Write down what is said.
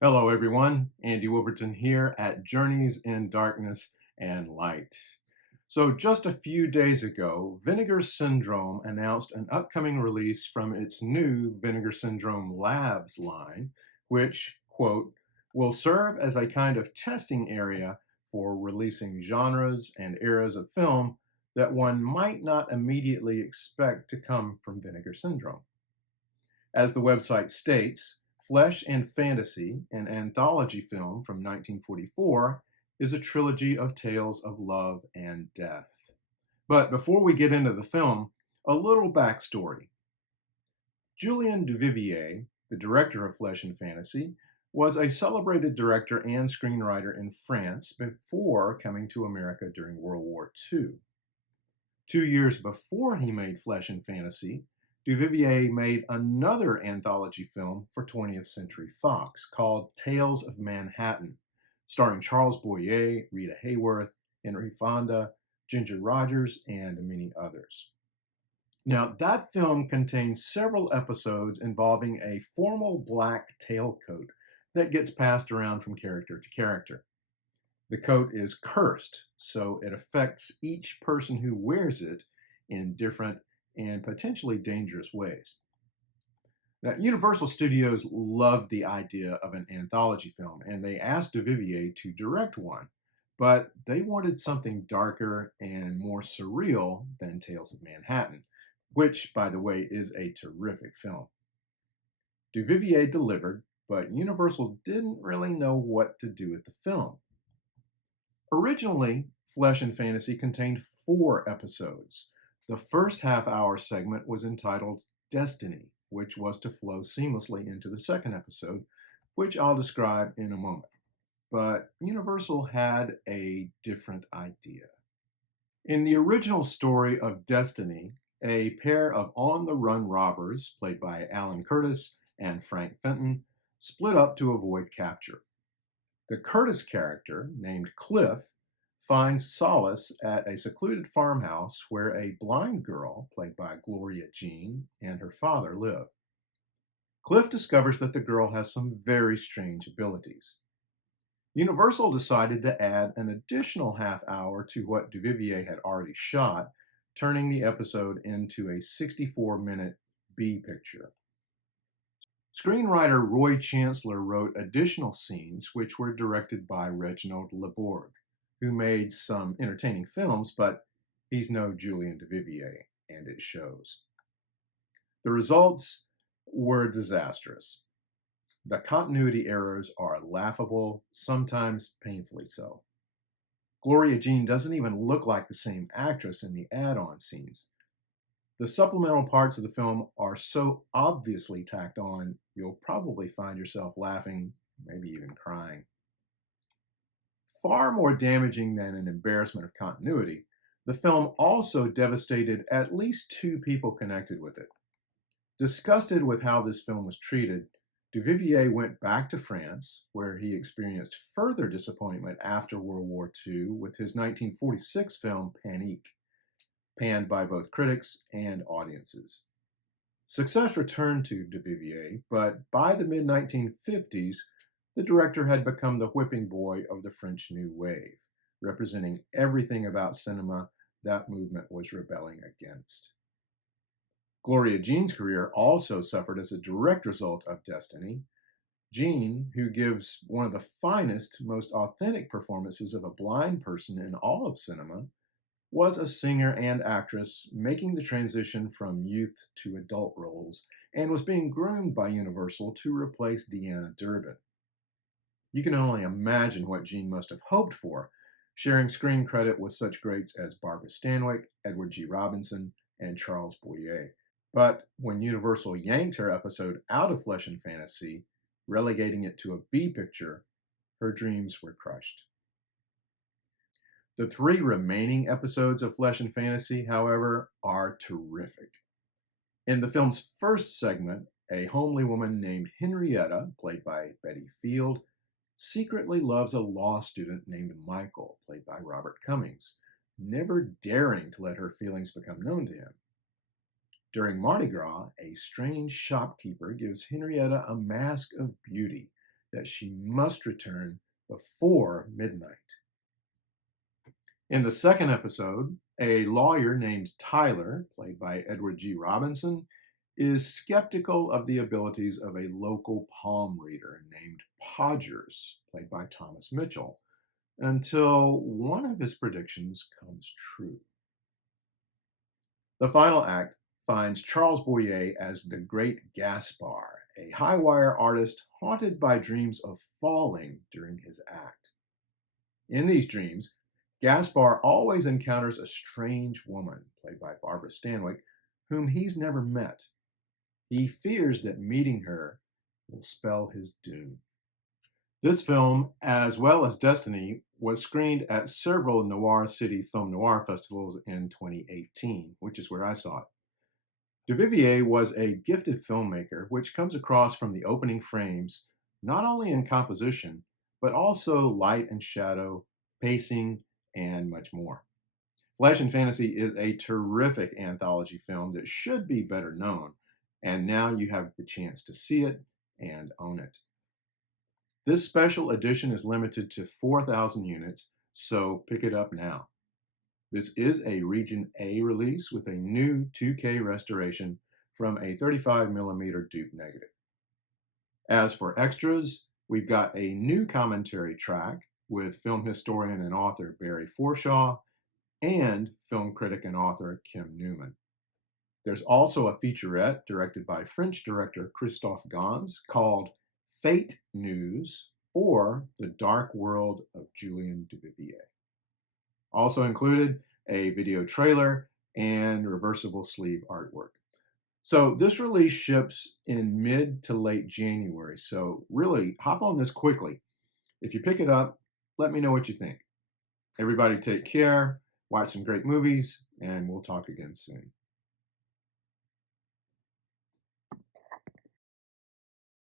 Hello, everyone. Andy Wolverton here at Journeys in Darkness and Light. So, just a few days ago, Vinegar Syndrome announced an upcoming release from its new Vinegar Syndrome Labs line, which, quote, will serve as a kind of testing area for releasing genres and eras of film that one might not immediately expect to come from Vinegar Syndrome. As the website states, Flesh and Fantasy, an anthology film from 1944, is a trilogy of tales of love and death. But before we get into the film, a little backstory. Julien Duvivier, the director of Flesh and Fantasy, was a celebrated director and screenwriter in France before coming to America during World War II. 2 years before he made Flesh and Fantasy, Duvivier made another anthology film for 20th Century Fox called Tales of Manhattan, starring Charles Boyer, Rita Hayworth, Henry Fonda, Ginger Rogers, and many others. Now, that film contains several episodes involving a formal black tailcoat that gets passed around from character to character. The coat is cursed, so it affects each person who wears it in different and potentially dangerous ways. Now, Universal Studios loved the idea of an anthology film, and they asked Duvivier to direct one, but they wanted something darker and more surreal than Tales of Manhattan, which, by the way, is a terrific film. Duvivier delivered, but Universal didn't really know what to do with the film. Originally, Flesh and Fantasy contained 4 episodes. The first half-hour segment was entitled Destiny, which was to flow seamlessly into the second episode, which I'll describe in a moment. But Universal had a different idea. In the original story of Destiny, a pair of on-the-run robbers, played by Alan Curtis and Frank Fenton, split up to avoid capture. The Curtis character, named Cliff, finds solace at a secluded farmhouse where a blind girl, played by Gloria Jean, and her father live. Cliff discovers that the girl has some very strange abilities. Universal decided to add an additional half hour to what Duvivier had already shot, turning the episode into a 64-minute B picture. Screenwriter Roy Chancellor wrote additional scenes which were directed by Reginald Leborg, who made some entertaining films, but he's no Julien Duvivier, and it shows. The results were disastrous. The continuity errors are laughable, sometimes painfully so. Gloria Jean doesn't even look like the same actress in the add-on scenes. The supplemental parts of the film are so obviously tacked on, you'll probably find yourself laughing, maybe even crying. Far more damaging than an embarrassment of continuity, the film also devastated at least 2 people connected with it. Disgusted with how this film was treated, Duvivier went back to France, where he experienced further disappointment after World War II with his 1946 film Panique, panned by both critics and audiences. Success returned to Duvivier, but by the mid-1950s, the director had become the whipping boy of the French New Wave, representing everything about cinema that movement was rebelling against. Gloria Jean's career also suffered as a direct result of Destiny. Jean, who gives one of the finest, most authentic performances of a blind person in all of cinema, was a singer and actress making the transition from youth to adult roles and was being groomed by Universal to replace Deanna Durbin. You can only imagine what Jean must have hoped for, sharing screen credit with such greats as Barbara Stanwyck, Edward G. Robinson, and Charles Boyer. But when Universal yanked her episode out of Flesh and Fantasy, relegating it to a B picture, her dreams were crushed. The 3 remaining episodes of Flesh and Fantasy, however, are terrific. In the film's first segment, a homely woman named Henrietta, played by Betty Field, secretly loves a law student named Michael, played by Robert Cummings, never daring to let her feelings become known to him. During Mardi Gras, a strange shopkeeper gives Henrietta a mask of beauty, that she must return before midnight. In the second episode, a lawyer named Tyler, played by Edward G. Robinson, is skeptical of the abilities of a local palm reader named Podgers, played by Thomas Mitchell, until one of his predictions comes true. The final act finds Charles Boyer as the Great Gaspar, a high-wire artist haunted by dreams of falling during his act. In these dreams, Gaspar always encounters a strange woman, played by Barbara Stanwyck, whom he's never met. He fears that meeting her will spell his doom. This film, as well as Destiny, was screened at several Noir City Film Noir festivals in 2018, which is where I saw it. Duvivier was a gifted filmmaker, which comes across from the opening frames, not only in composition, but also light and shadow, pacing, and much more. Flesh and Fantasy is a terrific anthology film that should be better known, and now you have the chance to see it and own it. This special edition is limited to 4,000 units, so pick it up now. This is a Region A release with a new 2K restoration from a 35mm dupe negative. As for extras, we've got a new commentary track with film historian and author Barry Forshaw and film critic and author Kim Newman. There's also a featurette directed by French director Christophe Gans called Fate News, or The Dark World of Julien Duvivier. Also included a video trailer and reversible sleeve artwork. So this release ships in mid to late January, so really hop on this quickly. If you pick it up, let me know what you think. Everybody take care, watch some great movies, and we'll talk again soon.